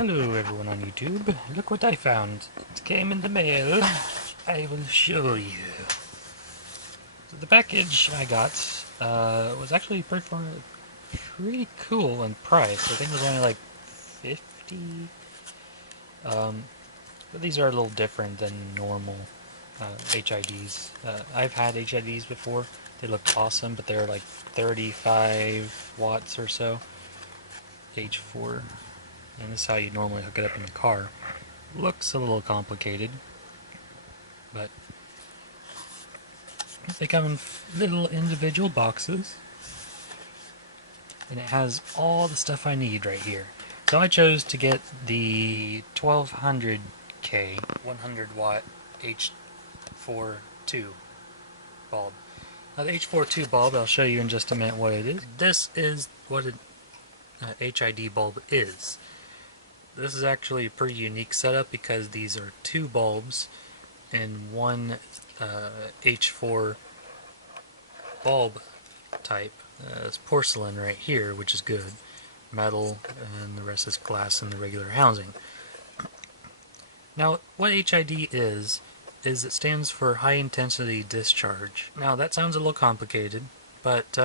Hello everyone on YouTube. Look what I found. It came in the mail. I will show you. So the package I got was actually pretty cool in price. I think it was only like 50. But these are a little different than normal HIDs. I've had HIDs before. They looked awesome, but they're like 35 watts or so. H4. And this is how you normally hook it up in the car. Looks a little complicated, but they come in little individual boxes, and it has all the stuff I need right here. So I chose to get the 1200K 100 watt H42 bulb. Now the H42 bulb, I'll show you in just a minute what it is. This is what an HID bulb is. This is actually a pretty unique setup because these are two bulbs in one H4 bulb type. It's porcelain right here, which is good. Metal, and the rest is glass in the regular housing. Now, what HID is it stands for high intensity discharge. Now, that sounds a little complicated, but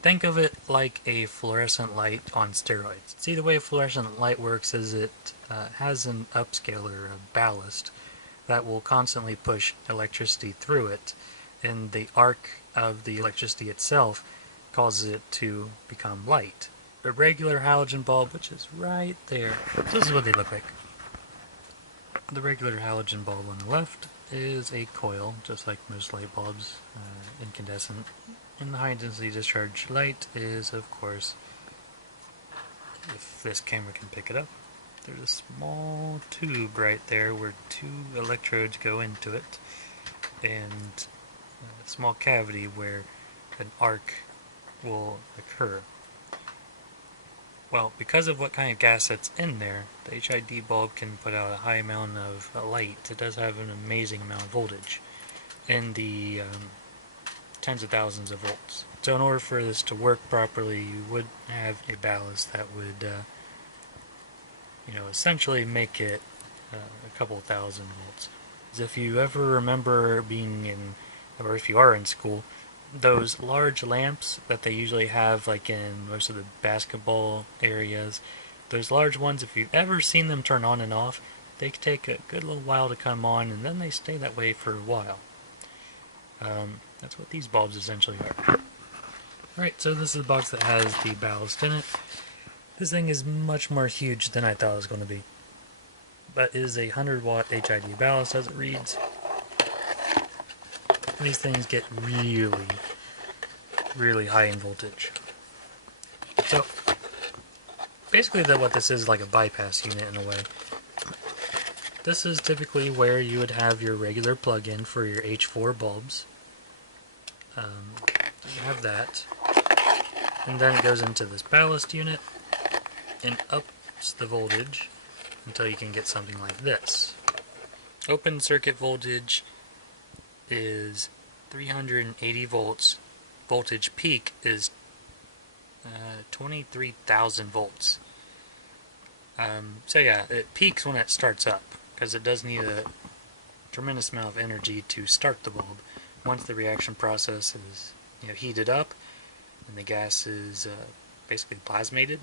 think of it like a fluorescent light on steroids. See, the way a fluorescent light works is it has an upscaler, a ballast, that will constantly push electricity through it, and the arc of the electricity itself causes it to become light. A regular halogen bulb, which is right there, so this is what they look like. The regular halogen bulb on the left is a coil, just like most light bulbs, incandescent. And the high intensity discharge light is, of course, if this camera can pick it up, there's a small tube right there where two electrodes go into it, and a small cavity where an arc will occur. Well, because of what kind of gas that's in there, the HID bulb can put out a high amount of light. It does have an amazing amount of voltage in the tens of thousands of volts. So in order for this to work properly, you would have a ballast that would essentially make it a couple thousand volts. If you ever remember being in, or if you are in school, those large lamps that they usually have like in most of the basketball areas, those large ones, if you've ever seen them turn on and off, they take a good little while to come on, and then they stay that way for a while. That's what these bulbs essentially are. Alright, so this is the box that has the ballast in it. This thing is much more huge than I thought it was going to be. But it is a 100 watt HID ballast as it reads. And these things get really high in voltage. So, basically what this is like a bypass unit in a way. This is typically where you would have your regular plug-in for your H4 bulbs. You have that. And then it goes into this ballast unit and ups the voltage until you can get something like this. Open circuit voltage is 380 volts. Voltage peak is 23,000 volts. So yeah, it peaks when it starts up, because it does need a tremendous amount of energy to start the bulb. Once the reaction process is heated up and the gas is basically plasmated,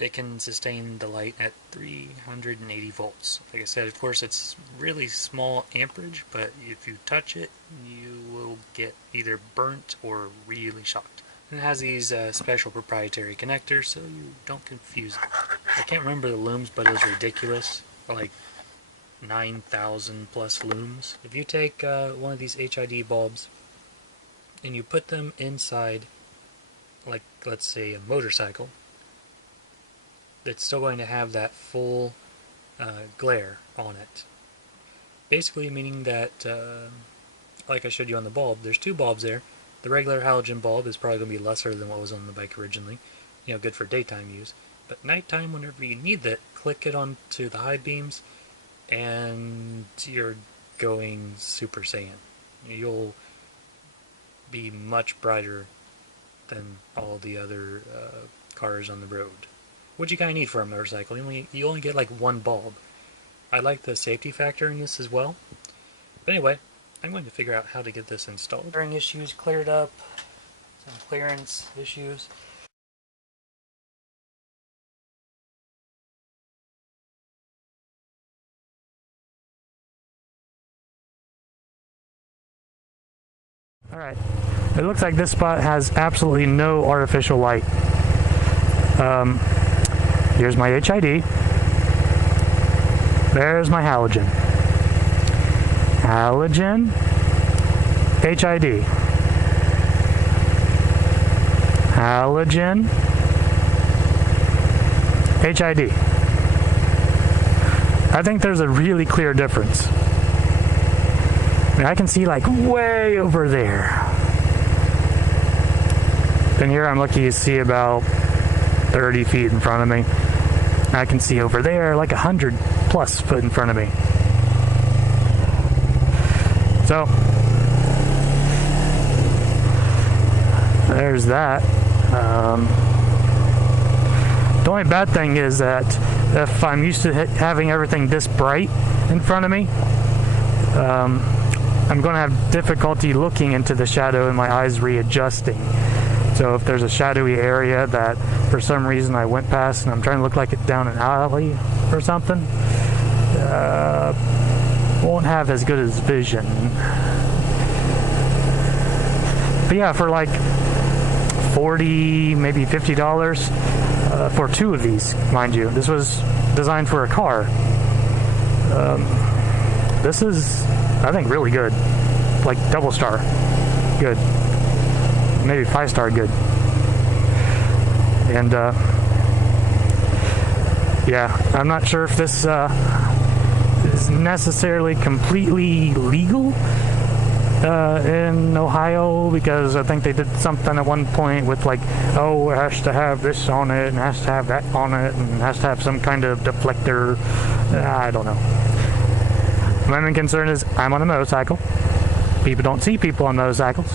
it can sustain the light at 380 volts. Like I said, of course, it's really small amperage, but if you touch it, you will get either burnt or really shocked. And it has these special proprietary connectors, so you don't confuse them. I can't remember the looms, but it was ridiculous. Like 9,000 plus looms. If you take one of these HID bulbs and you put them inside, like, let's say, a motorcycle, it's still going to have that full glare on it. Basically meaning that, like I showed you on the bulb, there's two bulbs there. The regular halogen bulb is probably going to be lesser than what was on the bike originally. Good for daytime use. But nighttime, whenever you need it, click it onto the high beams, and you're going Super Saiyan. You'll be much brighter than all the other cars on the road. what you kind of need for a motorcycle. You only get like one bulb. I like the safety factor in this as well. But anyway, I'm going to figure out how to get this installed. Bearing issues cleared up, some clearance issues. Alright, it looks like this spot has absolutely no artificial light. Here's my HID. There's my halogen. Halogen, HID. Halogen, HID. I think there's a really clear difference. I mean, I can see like way over there. Then here I'm lucky to see about 30 feet in front of me. I can see over there like 100 plus foot in front of me. So, there's that. The only bad thing is that if I'm used to having everything this bright in front of me, I'm going to have difficulty looking into the shadow and my eyes readjusting. So if there's a shadowy area that for some reason I went past and I'm trying to look like it's down an alley or something, won't have as good as vision. But yeah, for like $40, maybe $50 for two of these, mind you. This was designed for a car. This is, I think, really good. Like double star good. Maybe 5-star good. And yeah, I'm not sure if this is necessarily completely legal in Ohio, because I think they did something at one point with like, oh, it has to have this on it and has to have that on it and has to have some kind of deflector. I don't know. My main concern is I'm on a motorcycle. People don't see people on motorcycles.